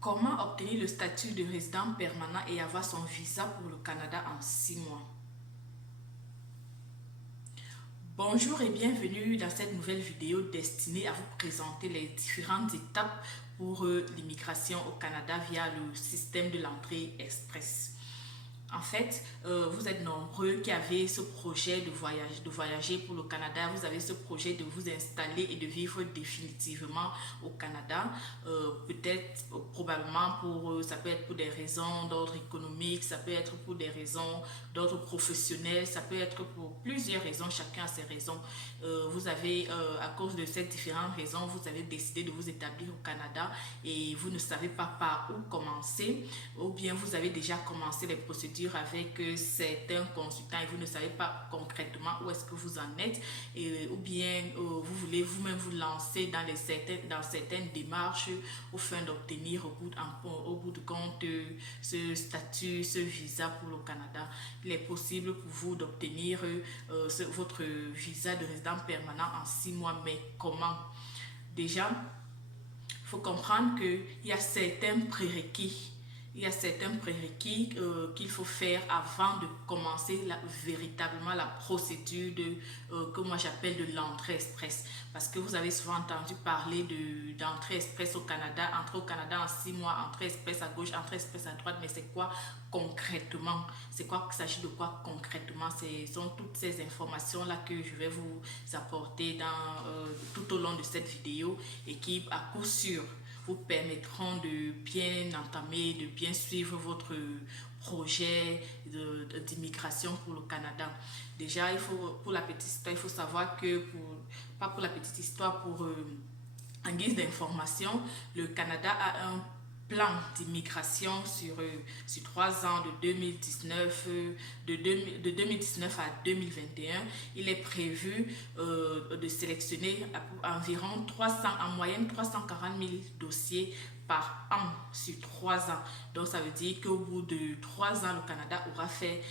Comment obtenir le statut de résident permanent et avoir son visa pour le Canada en 6 mois? Bonjour et bienvenue dans cette nouvelle vidéo destinée à vous présenter les différentes étapes pour l'immigration au Canada via le système de l'entrée express. En fait, vous êtes nombreux qui avez ce projet de voyager pour le Canada. Vous avez ce projet de vous installer et de vivre définitivement au Canada. Peut-être, probablement ça peut être pour des raisons d'ordre économique, ça peut être pour des raisons d'ordre professionnel, ça peut être pour plusieurs raisons. Chacun a ses raisons. À cause de ces différentes raisons, vous avez décidé de vous établir au Canada et vous ne savez pas par où commencer, ou bien vous avez déjà commencé les procédures avec certains consultants et vous ne savez pas concrètement où est-ce que vous en êtes, ou bien vous voulez vous-même vous lancer dans certaines démarches afin d'obtenir au bout de compte ce statut, ce visa pour le Canada. Il est possible pour vous d'obtenir votre visa de résident permanent en 6 mois, mais comment? Déjà, il faut comprendre qu'il y a certains prérequis. Il y a certains prérequis qu'il faut faire avant de commencer véritablement la procédure que moi j'appelle de l'entrée express. Parce que vous avez souvent entendu parler d'entrée express au Canada, entrer au Canada en 6 mois, entrée express à gauche, entrée express à droite, mais c'est quoi concrètement? C'est quoi, il s'agit de quoi concrètement? Ce sont toutes ces informations-là que je vais vous apporter tout au long de cette vidéo et qui, à coup sûr, vous permettront de bien entamer, de bien suivre votre projet d'immigration pour le Canada. Déjà, pour la petite histoire, il faut savoir que, pas pour la petite histoire, en guise d'information, le Canada a un plan d'immigration sur 3 ans de 2019, de 2019 à 2021. Il est prévu de sélectionner environ 300, en moyenne 340 000 dossiers par an sur 3 ans. Donc ça veut dire qu'au bout de 3 ans, le Canada aura fait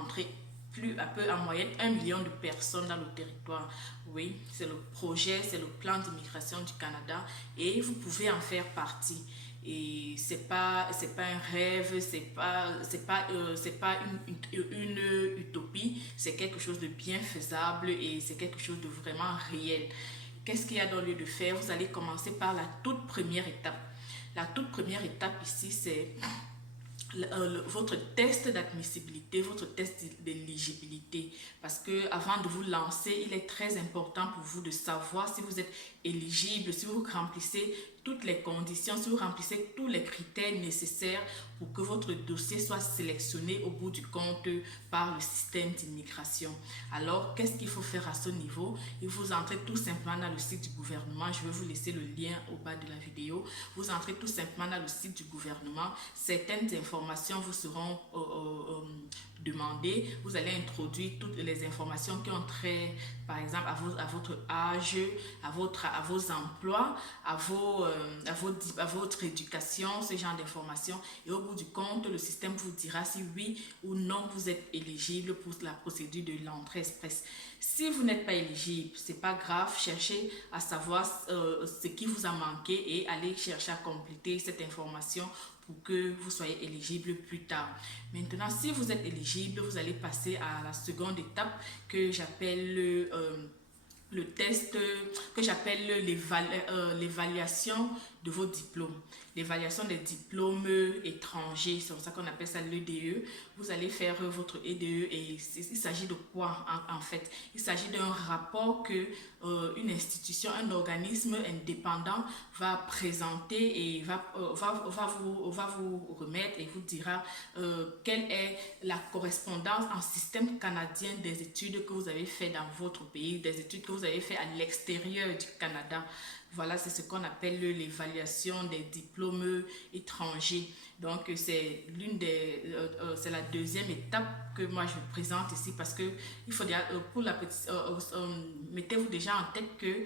entrer plus un peu en moyenne 1 million de personnes dans le territoire. Oui, c'est le projet, c'est le plan d'immigration du Canada et vous pouvez en faire partie. Et c'est pas un rêve, c'est pas une utopie, c'est quelque chose de bien faisable et c'est quelque chose de vraiment réel. Qu'est-ce qu'il y a dans le lieu de faire? Vous allez commencer par la toute première étape. La toute première étape ici, c'est votre test d'admissibilité, votre test d'éligibilité. Parce que avant de vous lancer, il est très important pour vous de savoir si vous êtes éligible, si vous remplissez toutes les conditions, si vous remplissez tous les critères nécessaires pour que votre dossier soit sélectionné au bout du compte par le système d'immigration. Alors, qu'est-ce qu'il faut faire à ce niveau? Il faut entrer tout simplement dans le site du gouvernement. Je vais vous laisser le lien au bas de la vidéo. Vous entrez tout simplement dans le site du gouvernement. Certaines informations vous seront demandées. Vous allez introduire toutes les informations qui ont trait, par exemple, à votre âge, à vos emplois, à votre éducation, ce genre d'informations. Et au bout du compte, le système vous dira si oui ou non vous êtes éligible pour la procédure de l'entrée express. Si vous n'êtes pas éligible, c'est pas grave, cherchez à savoir ce qui vous a manqué et allez chercher à compléter cette information pour que vous soyez éligible plus tard. Maintenant, si vous êtes éligible, vous allez passer à la seconde étape que j'appelle le test, que j'appelle l'évaluation de vos diplômes. L'évaluation des diplômes étrangers, c'est pour ça qu'on appelle ça l'EDE. Vous allez faire votre EDE et il s'agit de quoi en fait? Il s'agit d'un rapport que une institution, un organisme indépendant va présenter et va vous remettre et vous dira quelle est la correspondance en système canadien des études que vous avez fait dans votre pays, des études que vous avez fait à l'extérieur du Canada. Voilà, c'est ce qu'on appelle l'évaluation des diplômes étrangers. Donc, c'est la deuxième étape que moi je présente ici parce que il faut dire, pour la petite, mettez-vous déjà en tête que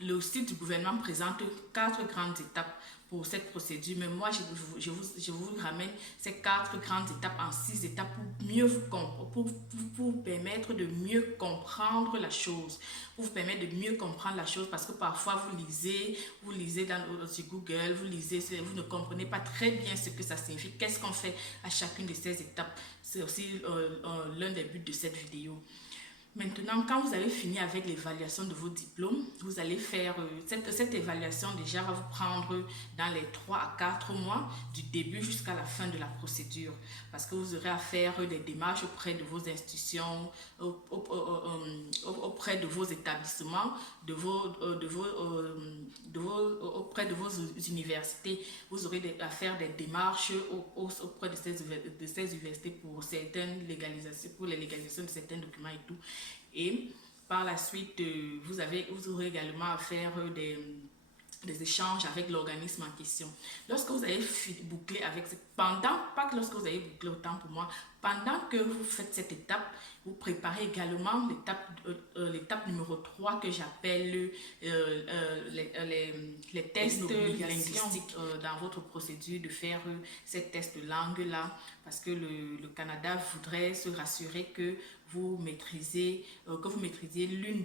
Le site du gouvernement présente 4 grandes étapes pour cette procédure, mais moi je vous ramène ces 4 grandes étapes en 6 étapes pour mieux vous permettre de mieux comprendre la chose, pour vous permettre de mieux comprendre la chose, parce que parfois vous lisez sur Google, vous lisez, vous ne comprenez pas très bien ce que ça signifie, qu'est-ce qu'on fait à chacune de ces étapes. C'est aussi l'un des buts de cette vidéo. Maintenant, quand vous avez fini avec l'évaluation de vos diplômes, vous allez faire cette évaluation déjà va vous prendre dans les 3 à 4 mois du début jusqu'à la fin de la procédure, parce que vous aurez à faire des démarches auprès de vos institutions, auprès de vos établissements, auprès de vos universités. Vous aurez à faire des démarches auprès de ces universités pour certaines légalisations, pour les légalisations de certains documents et tout. Et par la suite, vous aurez également à faire des échanges avec l'organisme en question. Lorsque vous avez bouclé avec pas que lorsque vous avez bouclé, autant pour moi, pendant que vous faites cette étape, vous préparez également l'étape numéro 3 que j'appelle les tests linguistiques dans votre procédure de faire ces tests de langue-là, parce que le Canada voudrait se rassurer que vous maîtrisez l'une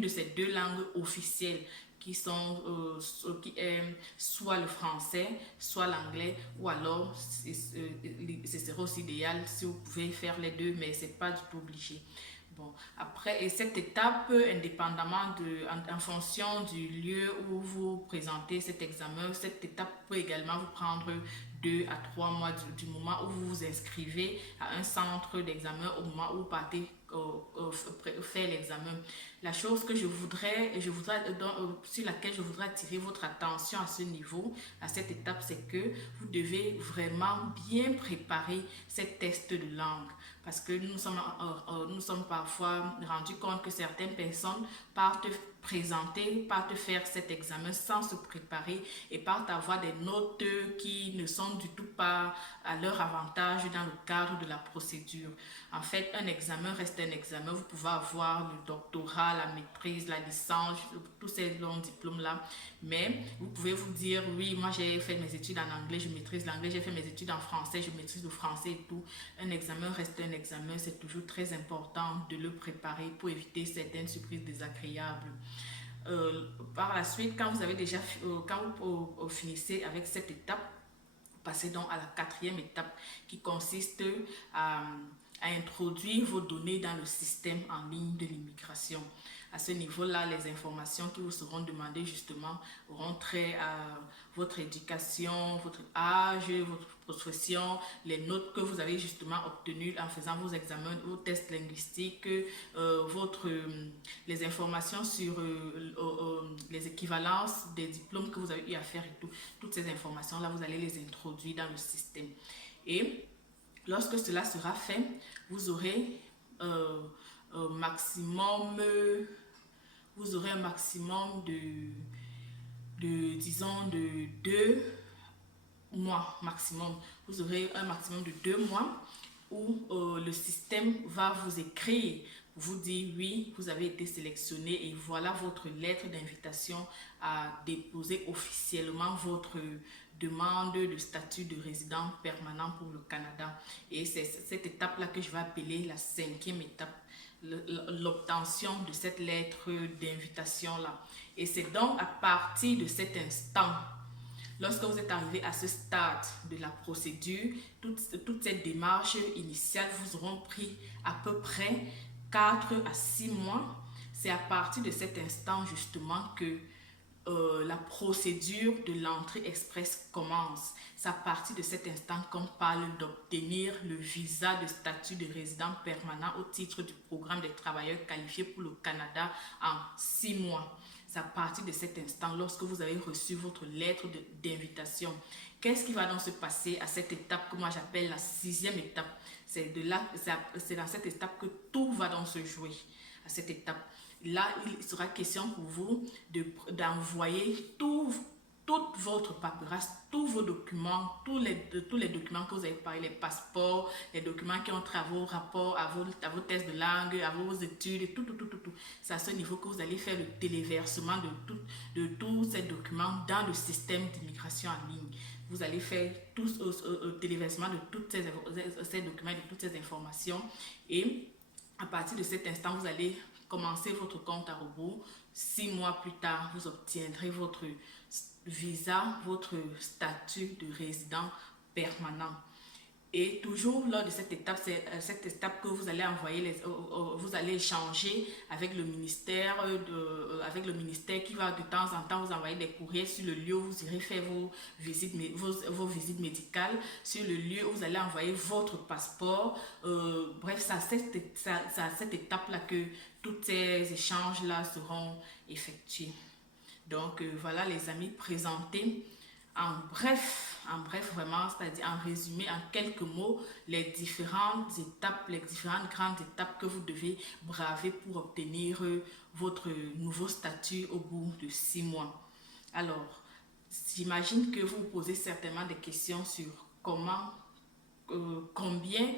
de ces 2 langues officielles qui est soit le français, soit l'anglais, ou alors ce serait aussi idéal si vous pouvez faire les 2, mais c'est pas du tout obligé. Bon, après, et cette étape, indépendamment en fonction du lieu où vous présentez cet examen, cette étape peut également vous prendre 2 à 3 mois du moment où vous vous inscrivez à un centre d'examen, au moment où vous partez faire l'examen. La chose que sur laquelle je voudrais attirer votre attention à ce niveau, à cette étape, c'est que vous devez vraiment bien préparer ces tests de langue, parce que nous sommes parfois rendus compte que certaines personnes partent faire cet examen sans se préparer et partent avoir des notes qui ne sont du tout pas à leur avantage dans le cadre de la procédure. En fait, un examen reste un examen. Vous pouvez avoir le doctorat, la maîtrise, la licence, tous ces longs diplômes-là, mais vous pouvez vous dire, oui, moi j'ai fait mes études en anglais, je maîtrise l'anglais, j'ai fait mes études en français, je maîtrise le français et tout. Un examen reste un examen, c'est toujours très important de le préparer pour éviter certaines surprises désagréables. Par la suite, quand vous finissez avec cette étape, passez donc à la 4e étape qui consiste à introduire vos données dans le système en ligne de l'immigration. À ce niveau-là, les informations qui vous seront demandées justement auront trait à votre éducation, votre âge, votre profession, les notes que vous avez justement obtenues en faisant vos examens, vos tests linguistiques, les informations sur les équivalences des diplômes que vous avez eu à faire et tout. Toutes ces informations-là, vous allez les introduire dans le système. Et lorsque cela sera fait, vous aurez un maximum disons, de 2 mois maximum. Vous aurez un maximum de 2 mois où le système va vous écrire, vous dire oui, vous avez été sélectionné et voilà votre lettre d'invitation à déposer officiellement votre demande de statut de résident permanent pour le Canada. Et c'est cette étape-là que je vais appeler la 5e étape, l'obtention de cette lettre d'invitation-là. Et c'est donc à partir de cet instant, lorsque vous êtes arrivé à ce stade de la procédure, toute cette démarche initiale vous auront pris à peu près 4 à 6 mois. C'est à partir de cet instant justement que la procédure de l'entrée express commence. C'est à partir de cet instant qu'on parle d'obtenir le visa de statut de résident permanent au titre du programme des travailleurs qualifiés pour le Canada en 6 mois. C'est à partir de cet instant, lorsque vous avez reçu votre lettre d'invitation. Qu'est-ce qui va donc se passer à cette étape que moi j'appelle la 6e étape? C'est dans cette étape que tout va donc se jouer. À cette étape, là, il sera question pour vous d'envoyer tous toute votre paperasse, tous vos documents, tous les documents que vous avez parlé, les passeports, les documents qui ont trait à vos rapports, à vos tests de langue, à vos études, et tout. C'est à ce niveau que vous allez faire le téléversement de tous ces documents dans le système d'immigration en ligne. Vous allez faire tout téléversement de tous ces documents et de toutes ces informations. Et à partir de cet instant, vous allez commencer votre compte à rebours. 6 mois plus tard, vous obtiendrez votre visa, votre statut de résident permanent. Et toujours lors de cette étape, c'est cette étape que vous allez envoyer, vous allez échanger avec le ministère, avec le ministère qui va de temps en temps vous envoyer des courriers sur le lieu où vous irez faire vos vos visites médicales, sur le lieu où vous allez envoyer votre passeport. Bref, c'est à cette étape-là que tous ces échanges-là seront effectués. Donc voilà les amis, présentés en bref vraiment, c'est-à-dire en résumé, en quelques mots, les différentes étapes, les différentes grandes étapes que vous devez braver pour obtenir votre nouveau statut au bout de 6 mois. Alors, j'imagine que vous vous posez certainement des questions sur comment, combien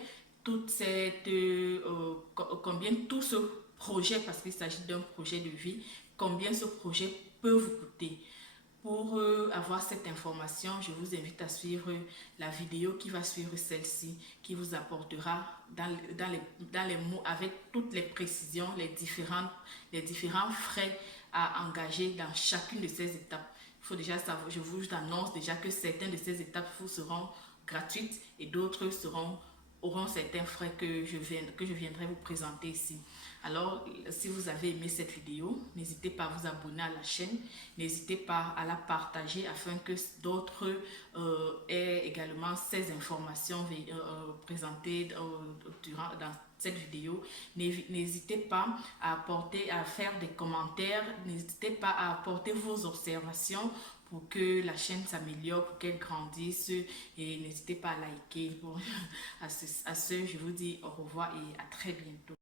combien tout ce projet, parce qu'il s'agit d'un projet de vie, combien ce projet peut vous coûter. Pour avoir cette information, je vous invite à suivre la vidéo qui va suivre celle-ci, qui vous apportera dans les mots avec toutes les précisions, les différents frais à engager dans chacune de ces étapes. Il faut déjà savoir, je vous annonce déjà que certaines de ces étapes vous seront gratuites et d'autres auront certains frais que je viendrai vous présenter ici. Alors, si vous avez aimé cette vidéo, n'hésitez pas à vous abonner à la chaîne, n'hésitez pas à la partager afin que d'autres aient également ces informations présentées dans cette vidéo. N'hésitez pas à faire des commentaires, n'hésitez pas à apporter vos observations pour que la chaîne s'améliore, pour qu'elle grandisse, et n'hésitez pas à liker. Bon, à ce, je vous dis au revoir et à très bientôt.